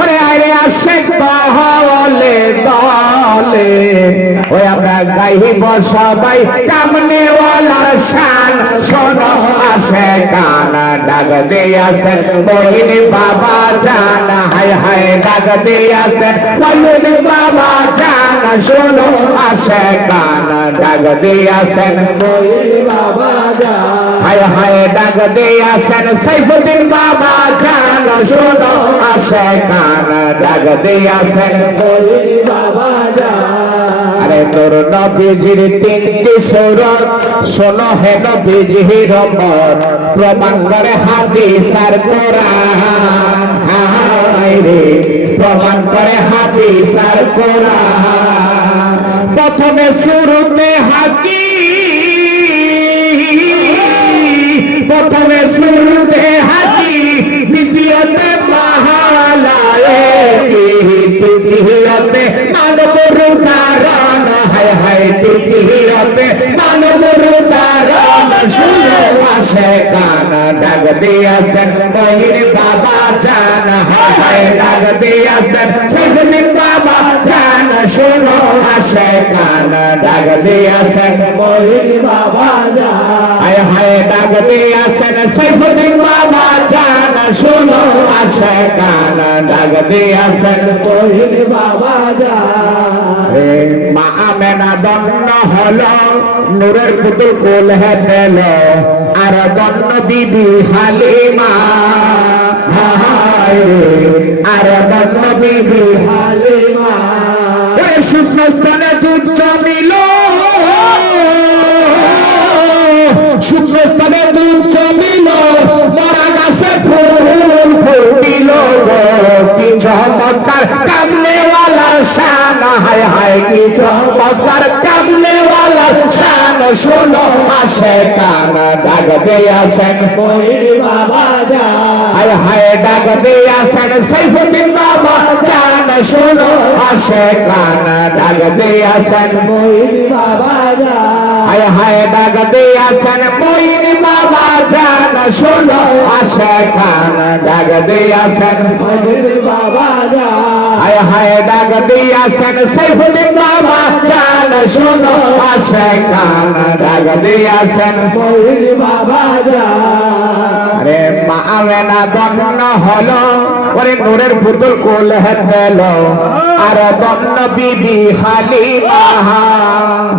ওরে আরে আসে দলে দলে ওই আমরা গাইব সবাই কামনেওয়ালার শান শোনো আসে গান ডাক দিয়াছেন বহিন বাবা জান হায় হায় ডাক দিয়াছেন বহিন বাবা জান শোনো আসে গান ডাক দিয়াছেন বহিন বাবা জান হায় হায় ডাক দিয়াছেন সাইফুদ্দিন বাবা জান শোনো আসে গান ডাক দিয়াছেন বহিন বাবা জান আরে তোর নবীজির তিনটি সূরত শোনো হে নবীজির মত প্রমাণ করে হাদিস আর কোরআন হায় রে প্রমাণ করে হাদিস আর কোরআন প্রথমে শুরুতে প্রথমে শুরুতে হাদিস দ্বিতীয়তে মহালায়ে তৃতীয়তে মানবর উদাহরণ হায় হায় তৃতীয়তে মানবর উদাহরণ শুনো আসে গান ডাক দিয়াছেন বহিন বাবা জান হায় হায় ডাক দিয়াছেন সাইফুদ্দিন বাবা জান শুনো আসে গান ডাক দিয়াছেন বহিন বাবা জান হায় হায় ডাক দিয়াছেন সাইফুদ্দিন বাবা জান শুনো আসে গান ডাক দিয়াছেন বহিন বাবা জান মা আমেনা দন্ন হলো নূরের পুতুল কোল হেল আর দন্ন বিবি হালিমা আর দন্ন বিবি হালিমা সুস্থানে দুধ জমিল সুস্থানে দুধ জমিল মরা গাছে ফুল ফুটিল কি চমৎকার কামনেওয়ালার শান হায় হায় কি চমৎকার কামনেওয়ালার শান শোনো আসে কান ডাক দিয়াছেন বহিন বাবা জান হায় হায় ডাক দিয়াছেন সাইফুদ্দিন বাবা জান শোনো আসে কান ডাক দিয়াছেন বহিন বাবা জান হায় হায় ডাক দিয়াছেন বহিন বাবা জান শোনো আসে কান ডাক দিয়াছেন বহিন বাবা জান হায় হায় ডাক দিয়াছেন সাইফুদ্দিন বাবা জান শোনো আসে কান ডাক দিয়াছেন বহিন বাবা জান আরে মা আমেনা দন্ন হলো ওরে নূরের পুতুল কোল হেল আর দন্ন বিবি হালিমা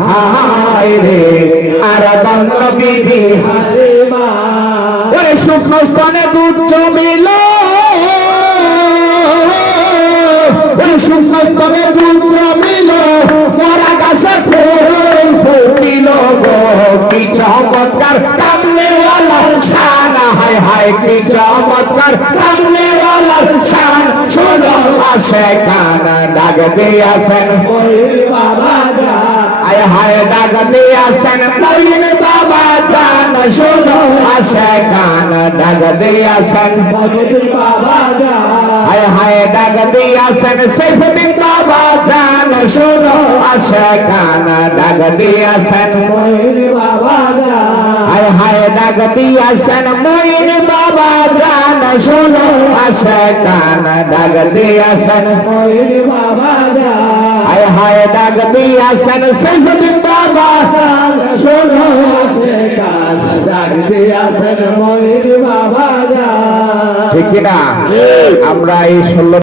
হায় রে আর দন্ন বিবি হালিমা ওরে শুকনো স্তনে দুধ জমিল ওরে শুকনো স্তনে দুধ জমিল মরা গাছে ফুল ফুটিল কি চমৎকার কামনেওয়ালার শান হায় হায় কি চমৎকার কামনেওয়ালার শান শোনো আসে কান ডাক দিয়াছেন বহিন বাবা জান হায় হায় ডাক দিয়াছেন বহিন বাবা জান শোনো আসে কান ডাক দিয়াছেন বহিন বাবা জান হায় হায় ডাক দিয়াছেন সাইফুদ্দিন বাবা জান শোনো আসে কান ডাক দিয়াছেন বহিন বাবা জান হায় হায় ডাক দিয়াছেন বহিন বাবা জান শোনো আসে কান ডাক দিয়াছেন বহিন বাবা জান হায় হায় ডাক দিয়াছেন সাইফুদ্দিন বাবা জান শোনো আসে কান ডাক দিয়াছেন বহিন বাবা জান ঠিক না আমরা এই 16